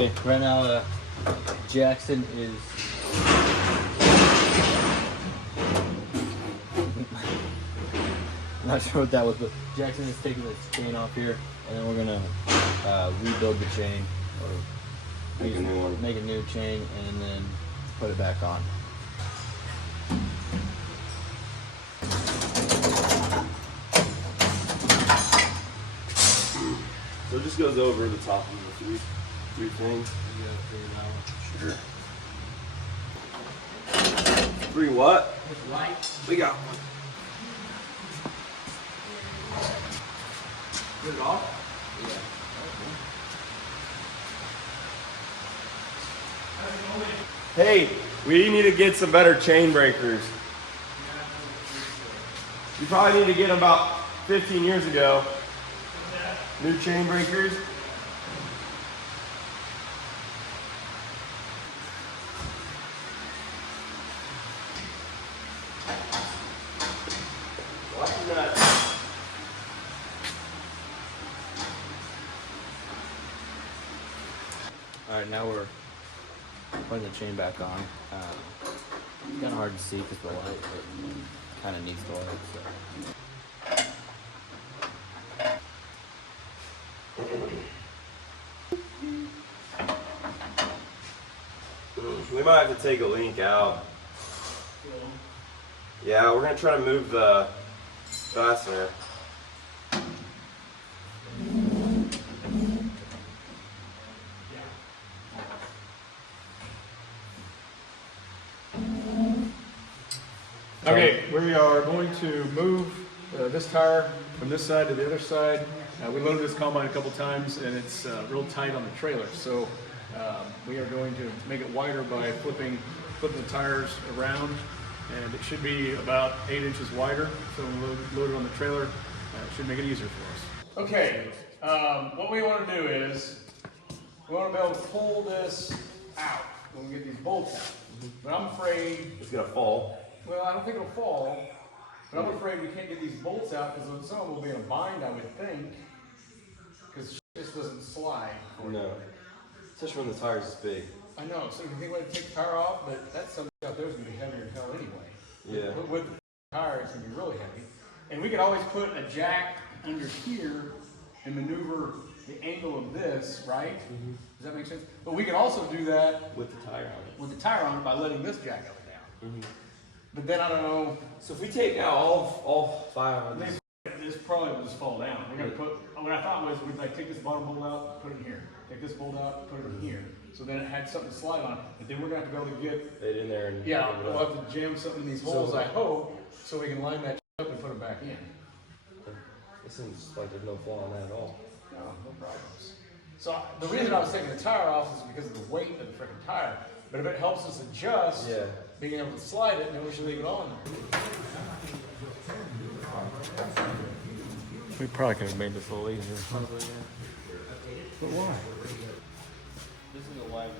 Okay, right now Jackson is I'm not sure what that was, but Jackson is taking this chain off here, and then we're gonna rebuild the chain, or make a new one. Make a new chain, and then put it back on. So it just goes over the top of the three things. You gotta figure it out. Sure. 3 what? Lights. We got one. Is it off? Yeah. Hey, we need to get some better chain breakers. You probably need to get them about 15 years ago. New chain breakers. Watch your nuts. All right, now we're putting the chain back on. It's kind of hard to see because the light kind of needs the light. So. We might have to take a link out. Yeah, we're gonna try to move the fastener. Okay, we are going to move this tire from this side to the other side. We loaded this combine a couple times and it's real tight on the trailer. So we are going to make it wider by flipping the tires around, and it should be about 8 inches wider. So when we load it on the trailer, it should make it easier for us. Okay, what we want to do is we want to be able to pull this out when we get these bolts out. But I'm afraid It's gonna fall. well, I don't think it'll fall, but I'm afraid we can't get these bolts out because some of them will be in a bind, I would think, because this doesn't slide. No. Especially when the tire's this big. I know, so you think we'd take the tire off, but that something out there is going to be heavier than hell anyway. Yeah. But with the tire, it's going to be really heavy. And we could always put a jack under here and maneuver the angle of this, right? Mm-hmm. Does that make sense? But we could also do that With the tire on it. with the tire on it by letting this jack up and down. Mm-hmm. But then I don't know. So if we take out all 5 of these. This probably will just fall down. We're gonna put. What I thought was we'd like take this bottom bolt out, put it in here. Take this bolt out, put it in here. So then it had something to slide on. But then we're gonna have to be able to get. It in there and Yeah, open it we'll up. have to jam something in these holes. I hope so we can line that up and put it back in. It seems like there's no flaw in that at all. No, no problems. So the reason I was taking the tire off is because of the weight of the freaking tire. But if it helps us adjust, Yeah. being able to slide it, then we should leave it on there. We probably could have made this a little easier. But why? This is a live.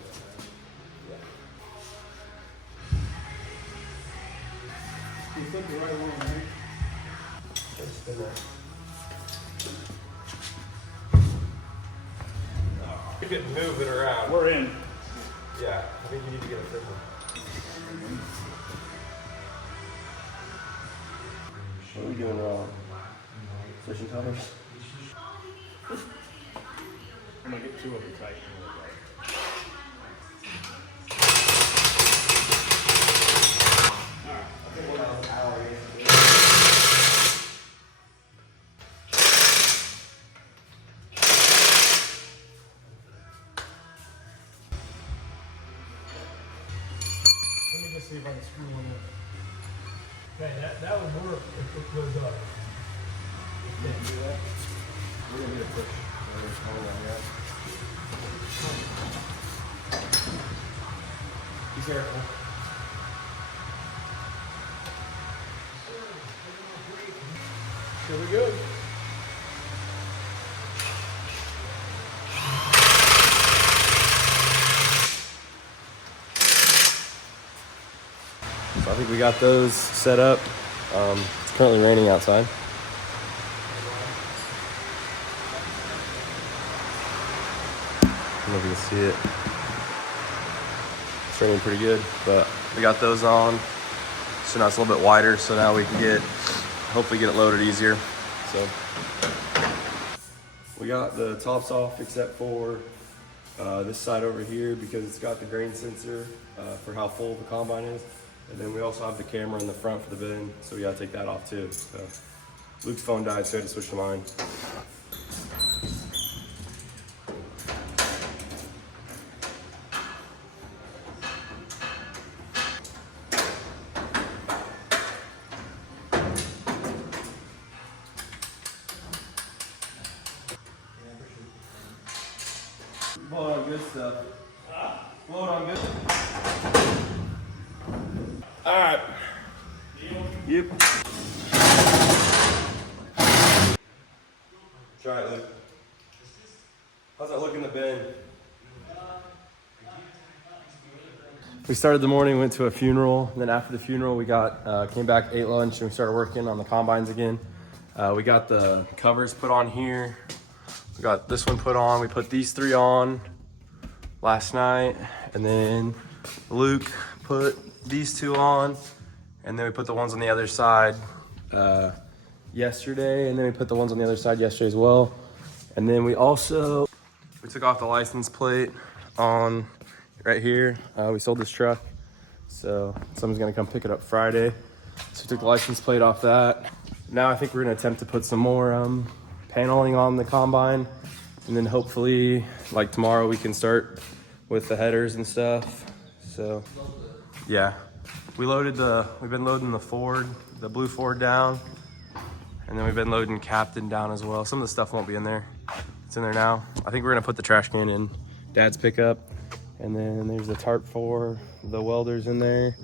You flip it right along, right? You could move it around. We're in. Yeah, I think you need to get a thick one. What are we doing wrong? Switching colors? I'm gonna get 2 of them tight. Let me just see if I can screw one in. Okay, that would work if it goes up. Can't do that. We're gonna need a push. Be careful. Should be good. So I think we got those set up. It's currently raining outside. don't know if you can see it. It's raining pretty good, but we got those on. So now it's a little bit wider, so now we can hopefully get it loaded easier. So we got the tops off except for this side over here because it's got the grain sensor for how full the combine is. And then we also have the camera in the front for the bin, so we gotta take that off too. So Luke's phone died, so I had to switch to mine. Blow it on good stuff. Blow it on good. All right. Yep. Try it, Luke. How's that look in the bin? We started the morning, went to a funeral, and then after the funeral, we came back, ate lunch, and we started working on the combines again. We got the covers put on here. We got this one put on. We put these 3 on last night, and then Luke put these 2 on, and then we put the ones on the other side yesterday, and then we put the ones on the other side yesterday as well. And then we took off the license plate on right here. We sold this truck, so someone's gonna come pick it up Friday. So we took the license plate off that. Now I think we're gonna attempt to put some more paneling on the combine, and then hopefully like tomorrow we can start with the headers and stuff. So yeah, we've been loading the blue Ford down, and then we've been loading Captain down as well. Some of the stuff won't be in there. It's in there now. I think we're gonna put the trash can in Dad's pickup, and then there's the tarp for the welders in there,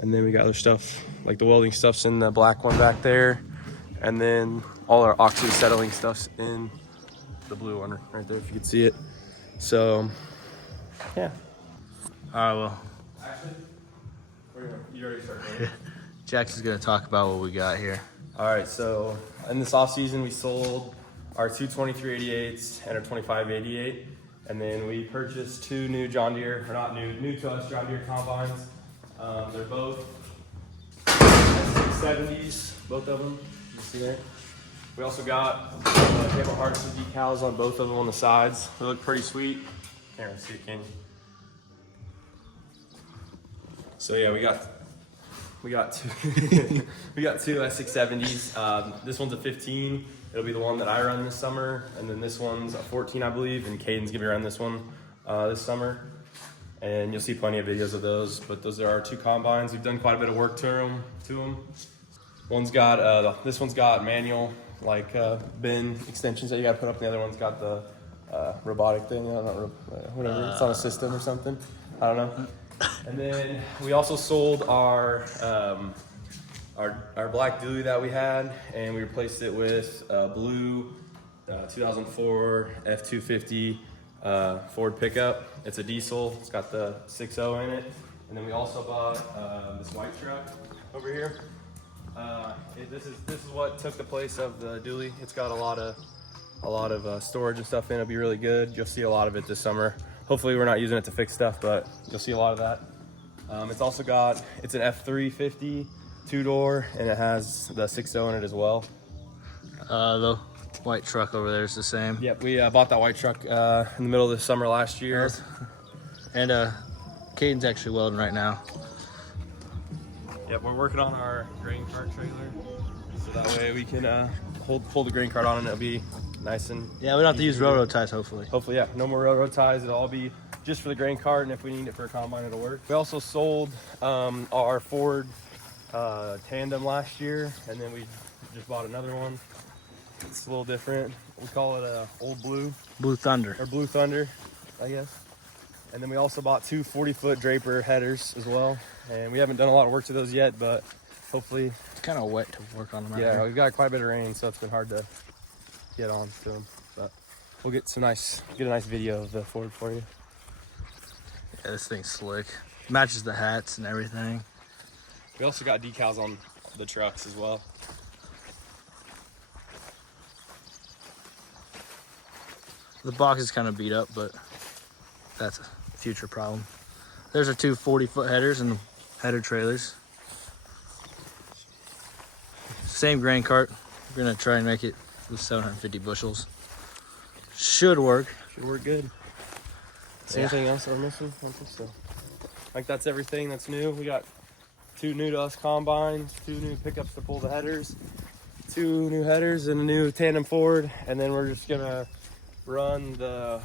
and then we got other stuff like the welding stuff's in the black one back there, and then all our oxy settling stuff's in the blue one right there if you can see it. So yeah. All right, well, You already started. Jackson's gonna talk about what we got here. All right, so in this off season, we sold our two 2388s and our 2588, and then we purchased 2 new John Deere, or not new to us John Deere combines. They're both 670s, both of them. You see there. We also got Gebhardt decals on both of them on the sides. They look pretty sweet. Can't really see it, can you? So yeah, we got two we got 2 S670s. This one's a 15. It'll be the one that I run this summer, and then this one's a 14, I believe, and Caden's gonna run this one this summer. And you'll see plenty of videos of those. But those are our 2 combines. We've done quite a bit of work to them. One's got this one's got manual bin extensions that you gotta put up, and the other one's got the robotic thing. Whatever. It's on a system or something. I don't know. And then we also sold our black dually that we had, and we replaced it with a blue 2004 F250 Ford pickup. It's a diesel. It's got the 6.0 in it. And then we also bought this white truck over here. This is what took the place of the dually. It's got a lot of storage and stuff in it. It'll be really good. You'll see a lot of it this summer. Hopefully we're not using it to fix stuff, but you'll see a lot of that. It's an F350 2-door, and it has the 6.0 in it as well. The white truck over there is the same. Yep, we bought that white truck in the middle of the summer last year. And Caden's actually welding right now. Yep, we're working on our grain cart trailer, so that way we can pull the grain cart on, and it'll be nice and Yeah, we don't have to use railroad ties, hopefully. Hopefully, yeah, no more railroad ties. It'll all be just for the grain cart, and if we need it for a combine, it'll work. We also sold our Ford Tandem last year, and then we just bought another one. It's a little different. We call it Old Blue. Blue Thunder. Or Blue Thunder, I guess. And then we also bought 2 40-foot draper headers as well. And we haven't done a lot of work to those yet, but hopefully. It's kind of wet to work on them right Yeah, now. we've got quite a bit of rain, so it's been hard to get on to them. But we'll get a nice video of the Ford for you. Yeah, this thing's slick. Matches the hats and everything. We also got decals on the trucks as well. The box is kind of beat up, but that's a future problem. There's our two 40-foot headers and the header trailers. Same grain cart. We're gonna try and make it with 750 bushels. Should work. Should work good. Is there anything else I'm missing? I don't think so. Like that's everything that's new. We got 2 new to us combines, 2 new pickups to pull the headers, 2 new headers and a new tandem Ford, and then we're just gonna run the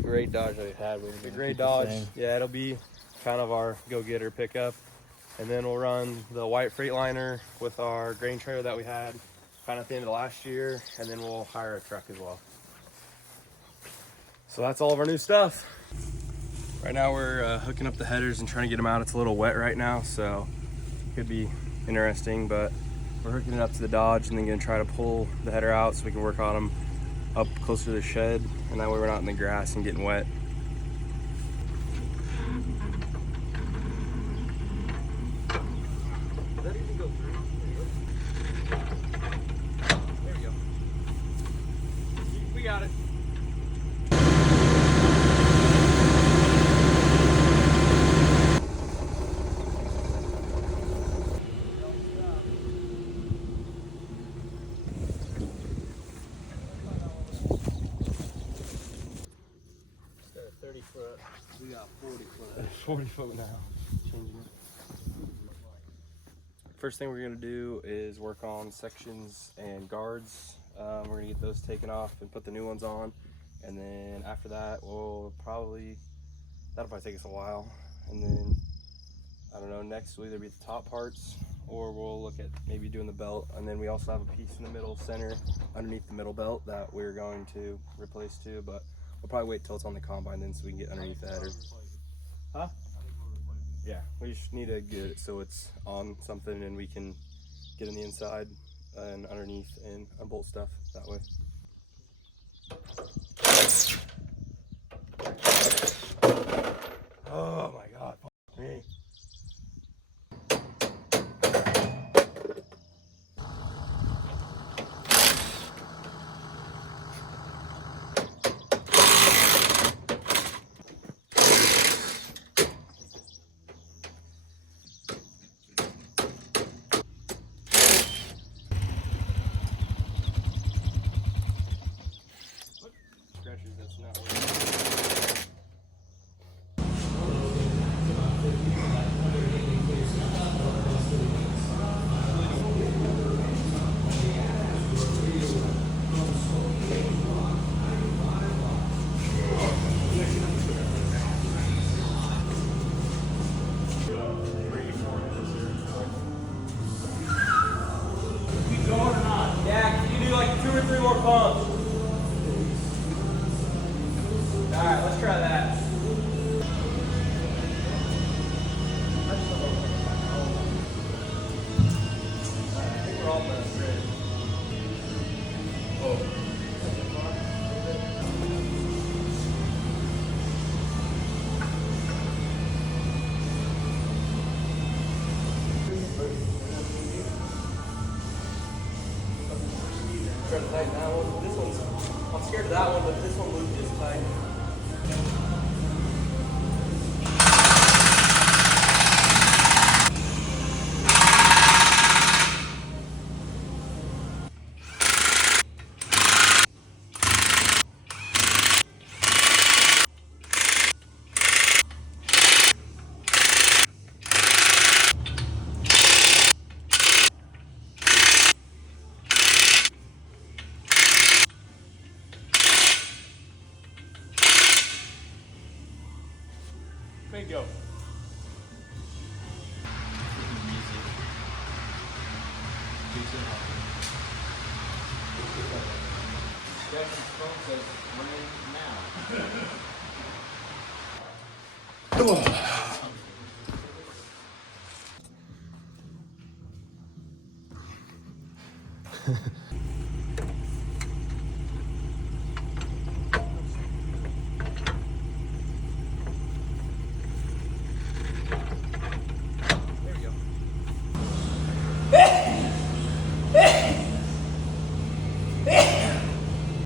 gray Dodge that we had. the gray Dodge. Yeah, it'll be kind of our go-getter pickup. And then we'll run the white Freightliner with our grain trailer that we had kind of at the end of last year, and then we'll hire a truck as well. So that's all of our new stuff. Right now we're hooking up the headers and trying to get them out. It's a little wet right now, so could be interesting, but we're hooking it up to the Dodge and then gonna try to pull the header out so we can work on them up closer to the shed, and that way we're not in the grass and getting wet. We got it. Instead of 30 foot, we got 40 foot. 40 foot now. Changing it. First thing we're gonna do is work on sections and guards. We're gonna get those taken off and put the new ones on, and then after that that'll probably take us a while. And then I don't know, next will either be the top parts or we'll look at maybe doing the belt. And then we also have a piece in the middle center underneath the middle belt that we're going to replace too, but we'll probably wait till it's on the combine then so we can get underneath the header. Huh? Yeah, we just need to get it so it's on something and we can get on the inside and underneath and unbolt stuff that way. Oh my God, fuck me. Scratchers, that's not working. Yeah, can you do like 2 or 3 more pumps? Alright, let's try that. I think we're all done. Ready. Oh. Try to tighten that one. This one's, I'm scared of that one, but this one loop is tight. Bingo. Jason's phone says rain now.